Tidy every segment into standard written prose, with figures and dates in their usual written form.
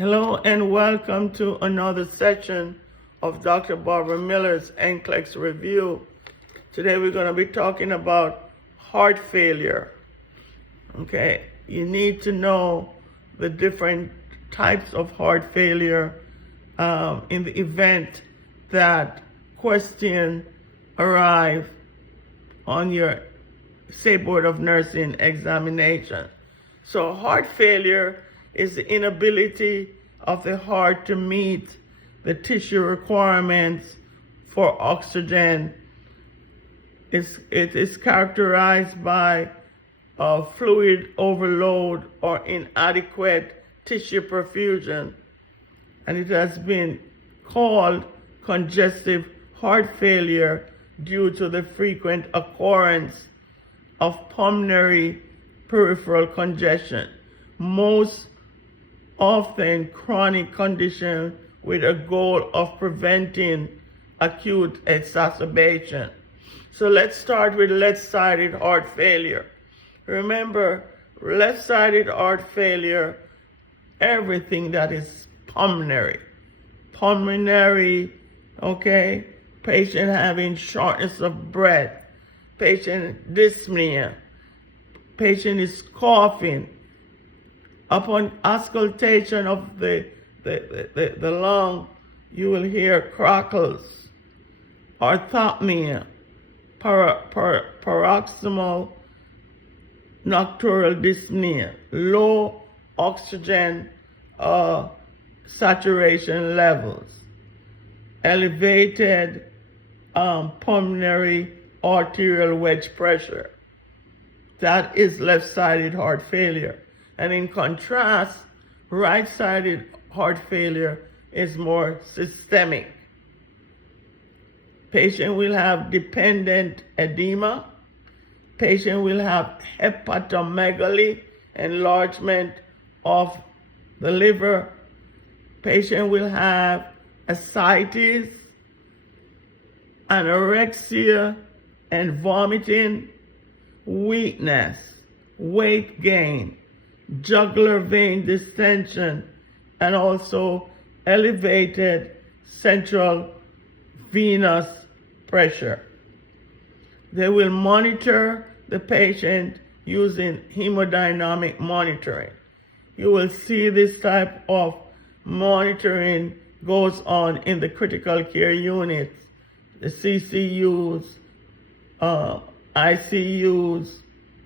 Hello and welcome to another session of Dr. Barbara Miller's NCLEX review. Today we're going to be talking about heart failure. Okay, you need to know the different types of heart failure in the event that question arrive on your State Board of Nursing examination. So heart failure is the inability of the heart to meet the tissue requirements for oxygen. It is characterized by fluid overload or inadequate tissue perfusion, and it has been called congestive heart failure due to the frequent occurrence of pulmonary peripheral congestion, most often chronic condition with a goal of preventing acute exacerbation. So let's start with left-sided heart failure. Remember, left-sided heart failure, everything that is pulmonary, okay, patient having shortness of breath, patient dyspnea, patient is coughing. Upon auscultation of the lung, you will hear crackles, orthopnea, paroxysmal nocturnal dyspnea, low oxygen saturation levels, elevated pulmonary arterial wedge pressure. That is left-sided heart failure. And in contrast, right-sided heart failure is more systemic. Patient will have dependent edema. Patient will have hepatomegaly, enlargement of the liver. Patient will have ascites, anorexia and vomiting, weakness, weight gain, jugular vein distension, and also elevated central venous pressure. They will monitor the patient using hemodynamic monitoring. You will see this type of monitoring goes on in the critical care units, the CCUs, ICUs,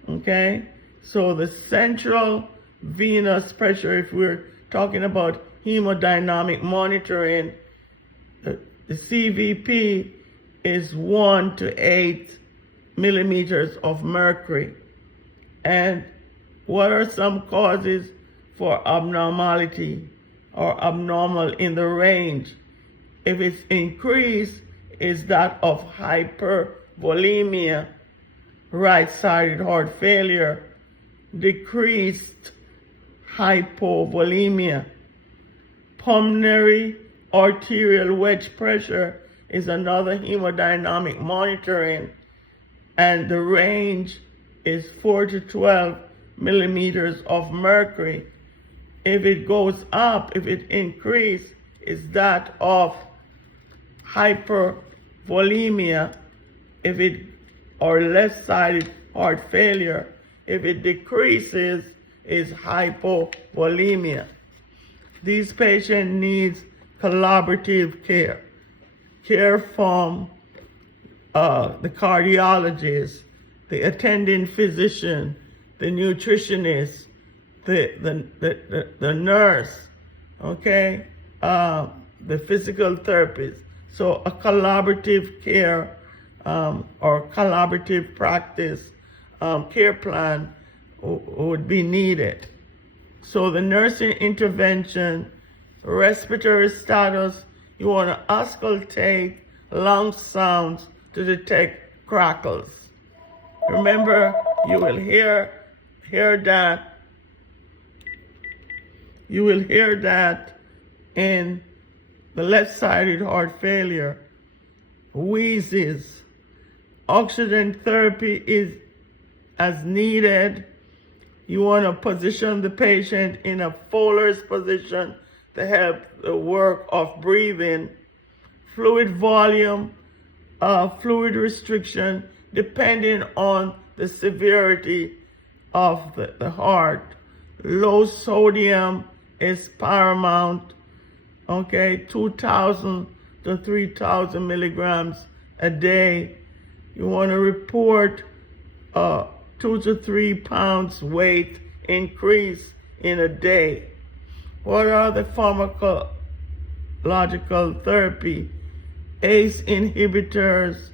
okay? So the central venous pressure, if we're talking about hemodynamic monitoring, the CVP is 1 to 8 millimeters of mercury. And what are some causes for abnormality or abnormal in the range? If it's increased, is that of hypervolemia, right-sided heart failure, decreased hypovolemia. Pulmonary arterial wedge pressure is another hemodynamic monitoring, and the range is 4 to 12 millimeters of mercury. If it goes up, if it increases, is that of hypervolemia, if it or left-sided heart failure. If it decreases, is hypovolemia. These patients need collaborative care from the cardiologist, the attending physician, the nutritionist, the nurse, okay, the physical therapist. So a collaborative care or collaborative practice care plan would be needed. So the nursing intervention, respiratory status, you want to auscultate lung sounds to detect crackles. Remember, you will hear that. You will hear that in the left-sided heart failure. Wheezes. Oxygen therapy is as needed. You want to position the patient in a Fowler's position to help the work of breathing, fluid volume, fluid restriction, depending on the severity of the heart. Low sodium is paramount, okay, 2,000 to 3,000 milligrams a day. You want to report 2 to 3 pounds weight increase in a day. What are the pharmacological therapy? ACE inhibitors,